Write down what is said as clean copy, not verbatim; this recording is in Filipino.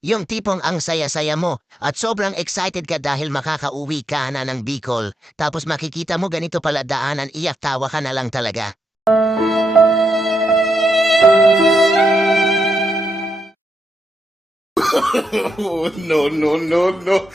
Yung tipong ang saya-saya mo at sobrang excited ka dahil makakauwi ka na ng Bicol. Tapos makikita mo ganito pala daanan, iyak tawa ka na lang talaga. Oh, no, no, no, no.